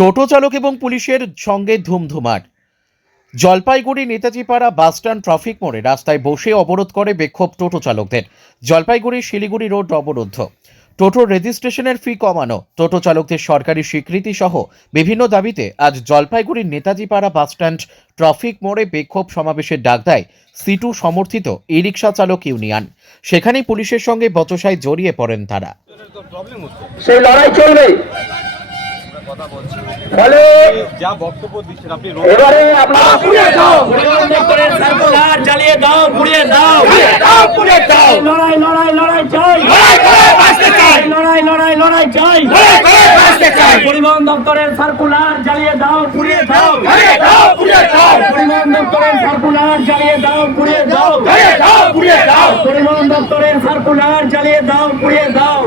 টোটো চালক এবং পুলিশের সঙ্গে ধুমধুমার। Jalpaiguri Netajipara bus stand traffic মোড়ে রাস্তায় বসে অবরোধ করে বিক্ষোভ টোটো চালকদের। জলপাইগুড়ি শিলিগুড়ি রোড অবরুদ্ধ। টোটোর রেজিস্ট্রেশনের ফি কমানো, টোটো চালকদের সরকারি স্বীকৃতি সহ বিভিন্ন দাবিতে আজ জলপাইগুড়ির নেতাজিপাড়া বাসস্ট্যান্ড ট্রাফিক মোড়ে বিক্ষোভ সমাবেশের ডাক দেয় সিটু সমর্থিত ই রিক্সা চালক ইউনিয়ন। সেখানেই পুলিশের সঙ্গে বচসায় জড়িয়ে পড়েন তারা। সেই লড়াই চলবে। ফলে যা বক্তব্য দিচ্ছেন আপনি এবারে আপনারা করে সার্কুলার জ্বালিয়ে দাও পুড়িয়ে দাও। পুড়িয়ে দাও লড়াই লড়াই লড়াই চাই। লড়াই লড়াই লড়াই চাই। পরিবহন দপ্তরের সার্কুলার জ্বালিয়ে দাও পুড়িয়ে দাও পরিবহন দপ্তরের সার্কুলার জ্বালিয়ে দাও পুড়িয়ে দাও। পরিবহন দপ্তরের সার্কুলার জ্বালিয়ে দাও পুড়িয়ে দাও।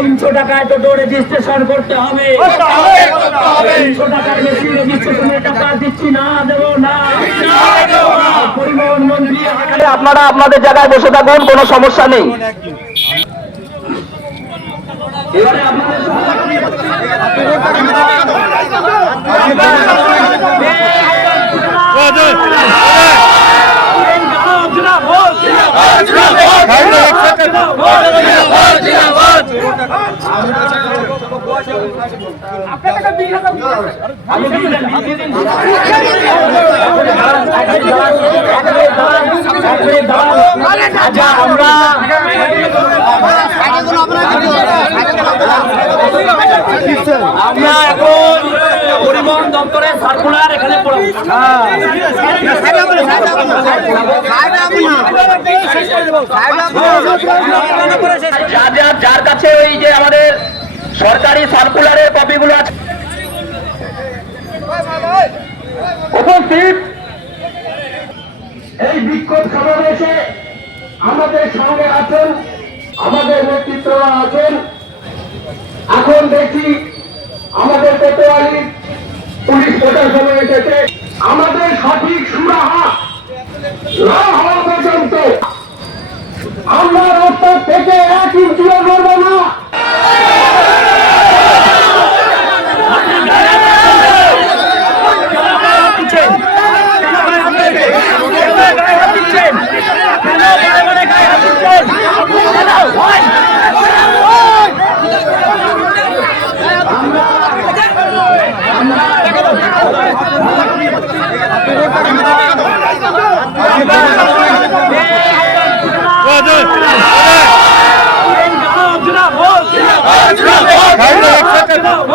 তিনশো টাকায় টোটো রেজিস্ট্রেশন করতে হবে। তিনশো টাকার বেশি রেজিস্ট্রেশনের টাকা দিচ্ছি না দেবো না। পরিবহন মন্ত্রী আপনারা আপনাদের জায়গায় বসে থাকুন কোনো সমস্যা নেই। এবারে আপনাদের আমরা আমরা এখন পরিবহন দপ্তরের সার্কুলার এখানে যার যার যার কাছে সরকারি সার্কুলারের কপিগুলো আছে। উপস্থিত? এই বিক্ষোভ সমাবেশে আমাদের সঙ্গে আছেন, আমাদের নেতৃত্বরা আছেন। এখন দেখি আমাদের কোতোয়ালি পুলিশ প্রশাসন এসেছে। আমাদের সঠিক সুরাহা না হওয়া পর্যন্ত আমরা রাস্তা থেকে এক ইঞ্চিও নড়ব আপনার টাকা দাও